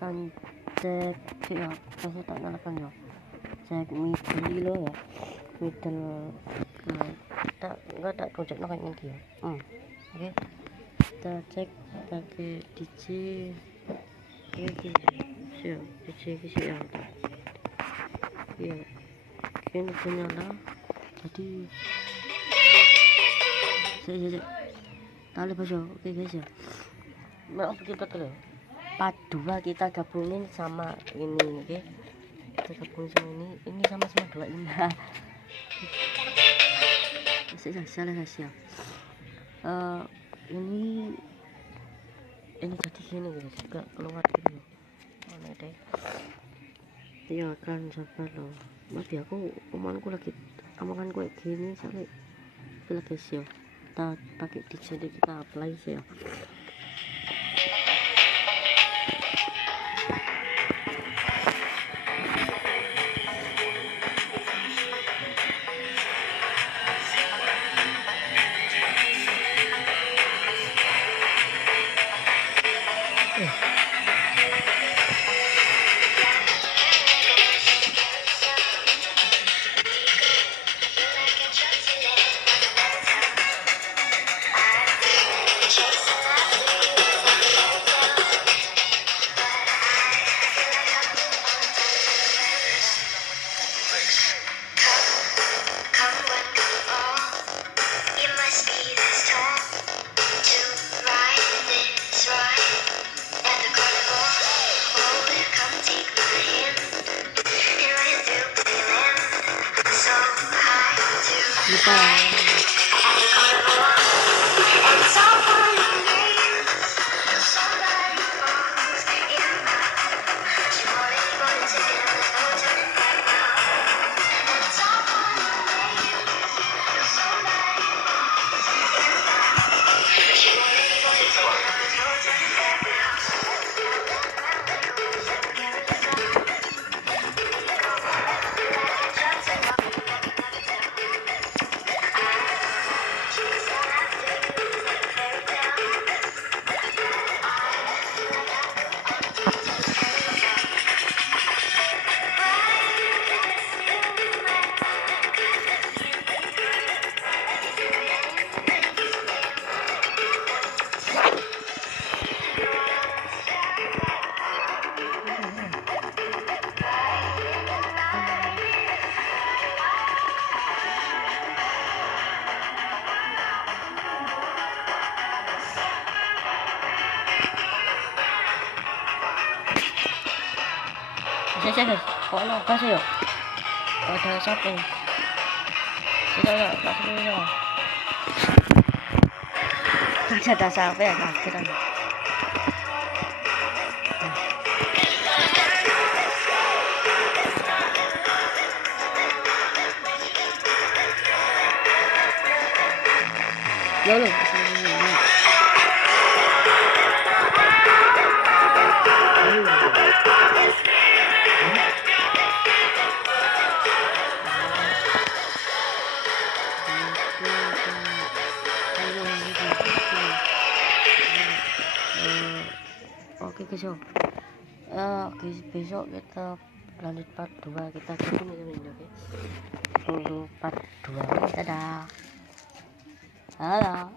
akan cek ya, kasih tak nyalakan ya, cek middle lo ya, middle. Tak enggak tak project kayak gini ya. Oke, kita cek pakai DJ ini siap, DJ siap ya, ini nyala. Jadi saya tali baju. Oke guys ya, mau kita tuh part 2 kita gabungin sama ini. Oke, kita gabungin sama ini sama-sama 25. Salah siap. Ini jadi gini guys, juga keluar gitu. Mana deh? Ya kan sabar loh. Maaf ya, aku omonganku lagi gini soalnya gila guys ya. Kita pakai DJ kita apply sih ya. Saya follow kasih yuk. Ada shopping. Sudah ya, kasih dulu ya. Ada sampai ya kaget. Lalu oke guys, besok kita lanjut part 2, kita gabung ini oke. Tunggu part 2. Dadah. Halo.